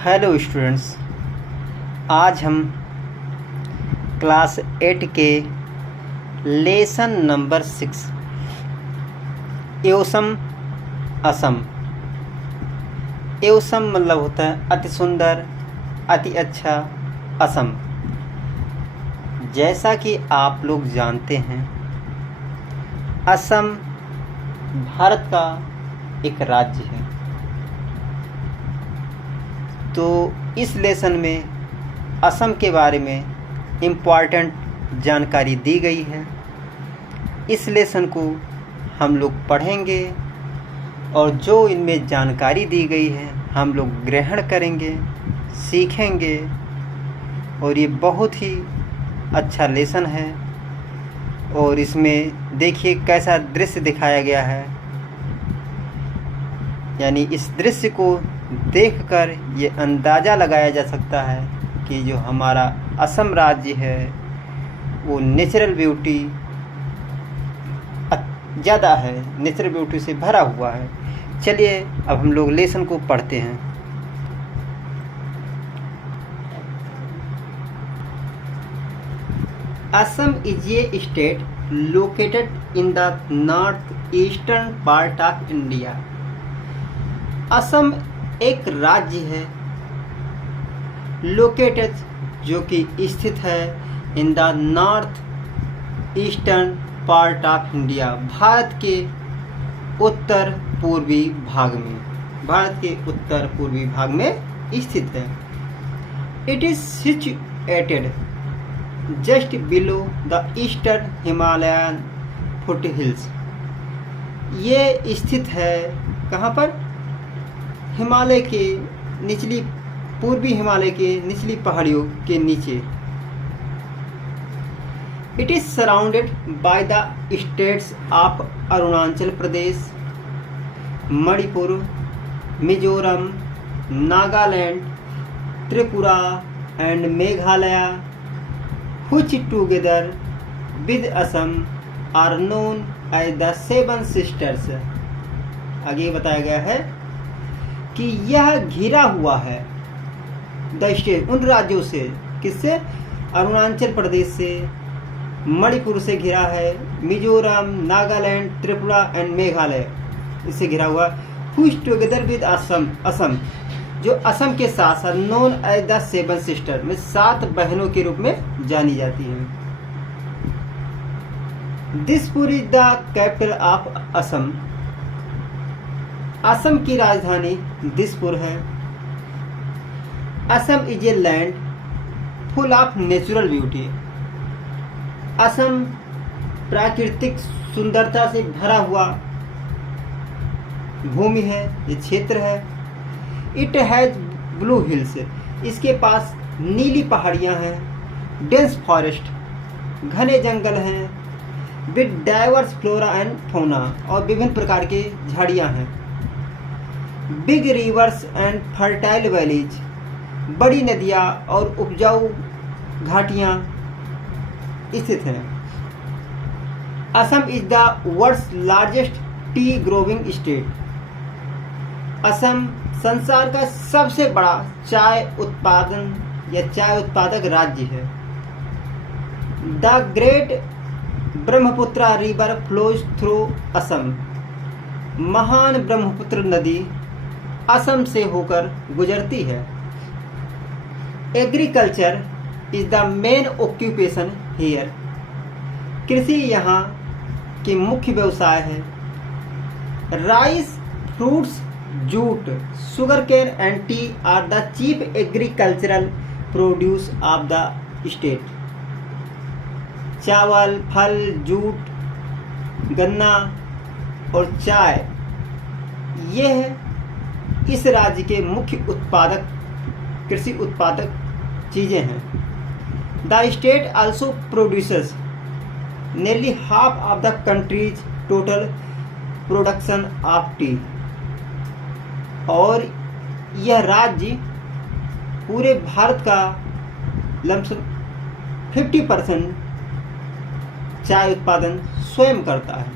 Hello students. आज हम class 8 के लेसन नंबर 6 एवसम असम। एवसम मतलब होता है अति सुंदर, अति अच्छा, असम। जैसा कि आप लोग जानते हैं, असम भारत का एक राज्य है। तो इस लेसन में असम के बारे में इम्पॉर्टेंट जानकारी दी गई है। इस लेसन को हम लोग पढ़ेंगे और जो इनमें जानकारी दी गई है हम लोग ग्रहण करेंगे, सीखेंगे। और ये बहुत ही अच्छा लेसन है। और इसमें देखिए कैसा दृश्य दिखाया गया है। यानी इस दृश्य को देखकर ये अंदाज़ा लगाया जा सकता है कि जो हमारा असम राज्य है वो नेचुरल ब्यूटी ज़्यादा है, नेचुरल ब्यूटी से भरा हुआ है। चलिए अब हम लोग लेसन को पढ़ते हैं। Assam is A state located in the north eastern part of India. Assam एक राज्य है, लोकेटेड जो कि स्थित है in the north eastern part of India, Bharat के उत्तर पूर्वी भाग में स्थित है। It is situated just below the eastern Himalayan foothills. ये स्थित है कहाँ पर? हिमालय के पूर्वी हिमालय के निचली पहाड़ियों के नीचे। It is surrounded by the states of Arunachal Pradesh, Manipur, Mizoram, Nagaland, Tripura and Meghalaya, which together with Assam are known as the Seven Sisters। आगे बताया गया है कि यह घिरा हुआ है द स्टेट उन राज्यों से। किससे? अरुणाचल प्रदेश से, मणिपुर से घिरा है, मिजोरम, नागालैंड, त्रिपुरा एंड मेघालय इससे घिरा हुआ। which together with असम जो असम के साथ साथ known as the seven sister में 7 बहनों के रूप में जानी जाती है। Dispur is the capital of Assam. Assam की राजधानी दिसपुर है। Assam is a land full of natural beauty. Assam प्राकृतिक सुंदरता से भरा हुआ भूमि है, ये क्षेत्र है। इट हैज ब्लू हिल्स, इसके पास नीली पहाड़ियाँ हैं। डेंस फॉरेस्ट, घने जंगल हैं। With diverse flora and fauna, और विभिन्न प्रकार के झाड़ियाँ हैं। Big rivers and fertile valleys, बड़ी नदियाँ और उपजाऊ घाटियाँ स्थित हैं। Assam is the world's largest tea growing state. Assam संसार का सबसे बड़ा चाय उत्पादन या चाय उत्पादक राज्य है। The great Brahmaputra river flows through Assam. महान ब्रह्मपुत्र नदी असम से होकर गुजरती है। Agriculture is the main occupation here. कृषि यहाँ के मुख्य व्यवसाय है। Rice, fruits, jute, sugar cane and tea are the chief agricultural produce of the state. चावल, फल, जूट, गन्ना और चाय यह इस राज्य के मुख्य कृषि उत्पादक चीज़ें हैं। The state also produces nearly half of the country's total production of tea। और यह राज्य पूरे भारत का लमसम 50% चाय उत्पादन स्वयं करता है।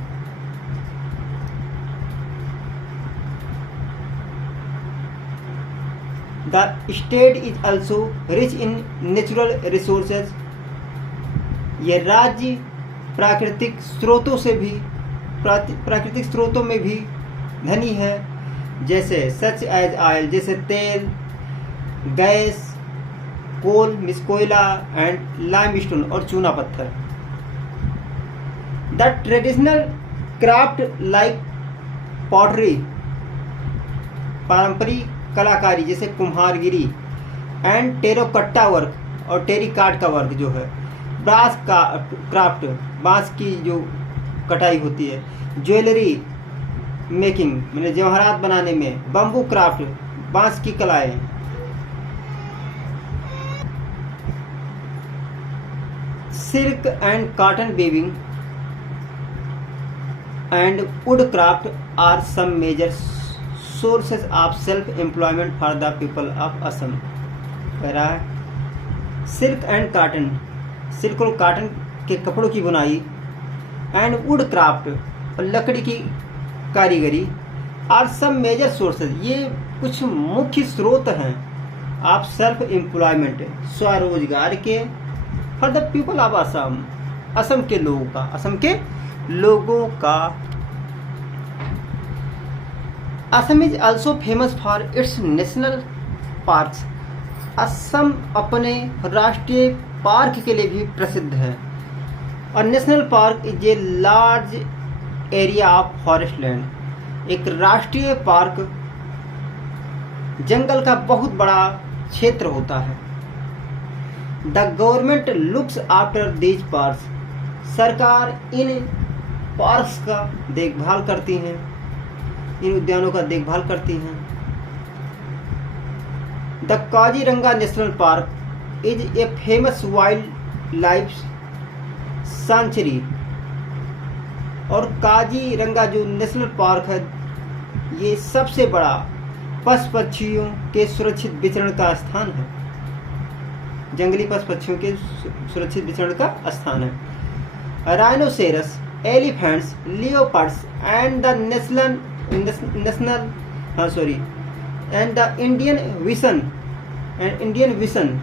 The state is also rich in natural resources. ये राज्य प्राकृतिक स्रोतों में भी धनी है, जैसे सच एज ऑयल, जैसे तेल, गैस, कोल, कोयला एंड लाइमस्टोन और चूना पत्थर। The traditional craft like pottery, पारंपरिक कलाकारी जैसे कुम्हारगिरी, एंड टेराकोट्टा वर्क और टेरिकाट का वर्क जो है, ब्रास का क्राफ्ट, बांस की जो कटाई होती है, ज्वेलरी मेकिंग मैंने जवाहरात बनाने में, बम्बू क्राफ्ट, बांस की कलाएं, silk and cotton weaving and wood craft are some major sources of self employment for the people of Assam. कह रहा है सिल्क एंड कॉटन, सिल्क और कॉटन के कपड़ों की बुनाई, एंड वुड क्राफ्ट और लकड़ी की कारीगरी, आर सम मेजर सोर्सेज, ये कुछ मुख्य स्रोत हैं ऑफ सेल्फ एम्प्लॉयमेंट, स्वरोजगार के, for the people of Assam, Assam के लोगों का। Assam is also famous for its national parks. Assam अपने राष्ट्रीय पार्क के लिए भी प्रसिद्ध है। और national park is a large area of forest land. एक राष्ट्रीय पार्क जंगल का बहुत बड़ा क्षेत्र होता है। The government looks after these parks, सरकार इन पार्क्स का देखभाल करती हैं, इन उद्यानों का देखभाल करती हैं। The Kaziranga national park is a famous wild life sanctuary. और काजीरंगा जो नेशनल पार्क है, ये सबसे बड़ा पशु पक्षियों के सुरक्षित विचरण का स्थान है, जंगली पशु पक्षियों के सुरक्षित विचरण का स्थान है। Rhinoceros, elephants, leopards and the Indian bison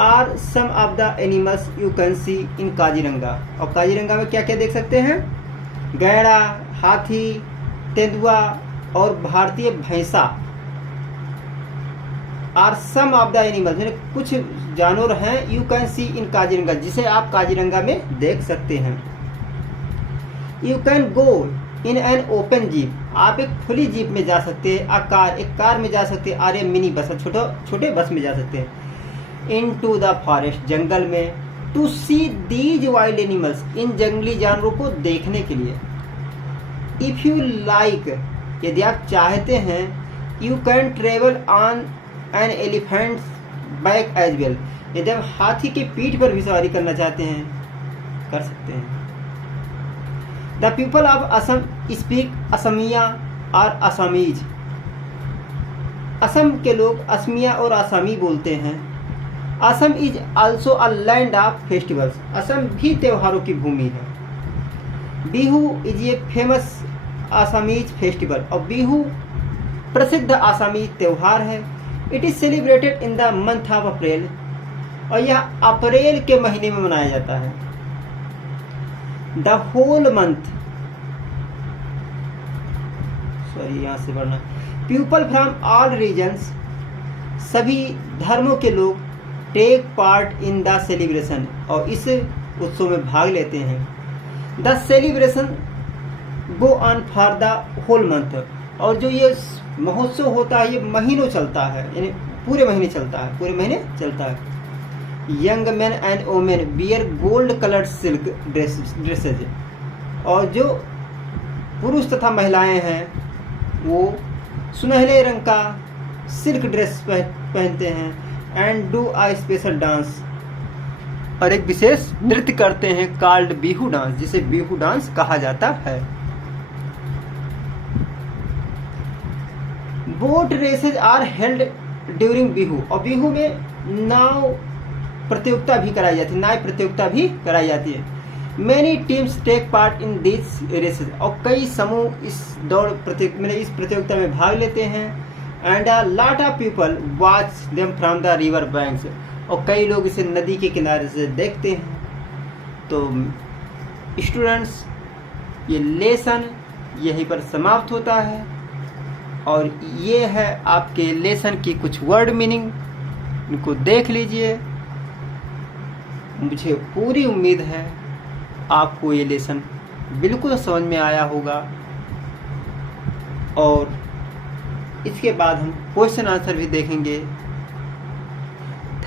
are some of the animals you can see in Kaziranga. और काजीरंगा में क्या क्या देख सकते हैं? गैंडा, हाथी, तेंदुआ और भारतीय भैंसा। Are some of the animals, यानी कुछ जानवर हैं, you can see in Kaziranga, जिसे आप काजीरंगा में देख सकते हैं। You can go in an open jeep, आप एक खुली जीप में जा सकते हैं। एक कार में जा सकते हैं। आर ए मिनी बस, छोटे बस में जा सकते हैं। इन टू द फॉरेस्ट, जंगल में। To see these wild animals, इन जंगली जानवरों को देखने के लिए। इफ यू लाइक, यदि आप चाहते हैं, you can travel on an elephant back as well, यदि आप हाथी के पीठ पर भी सवारी करना चाहते हैं, कर सकते हैं। The people of Assam speak Assamiya और असमीज। असम के लोग असमिया और असमी बोलते हैं। Assam is also a land of festivals, Assam भी त्योहारों की भूमि है। Bihu is a famous Assamese festival, और बिहू प्रसिद्ध असमी त्योहार है। It is celebrated in the month of April, और यह अप्रैल के महीने में मनाया जाता है। द होल मंथ, यहाँ से बढ़ना। पीपल फ्रॉम ऑल रीजन्स, सभी धर्मों के लोग take part in the celebration, और इस उत्सव में भाग लेते हैं। The celebration go on for the whole month, और जो ये महोत्सव होता है ये महीनों चलता है, यानी पूरे महीने चलता है। Young man and women bear gold coloured silk dresses, और जो पुरुष तथा महिलाएं हैं वो सुनहरे रंग का सिल्क ड्रेस पहनते हैं। And do a special dance, और एक विशेष नृत्य करते हैं, कॉल्ड बिहू डांस, जिसे बिहू डांस कहा जाता है। Boat races are held during Bihu, और बिहू में नाव प्रतियोगिता भी कराई जाती है। Many teams take part in this races, और कई समूह इस प्रतियोगिता में भाग लेते हैं। And a lot of people watch them from the river banks, और कई लोग इसे नदी के किनारे से देखते हैं। तो स्टूडेंट्स, ये लेसन यहीं पर समाप्त होता है, और ये है आपके लेसन की कुछ वर्ड मीनिंग, इनको देख लीजिए। मुझे पूरी उम्मीद है आपको ये लेसन बिल्कुल समझ में आया होगा, और इसके बाद हम क्वेश्चन आंसर भी देखेंगे।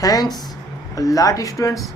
Thanks a lot students.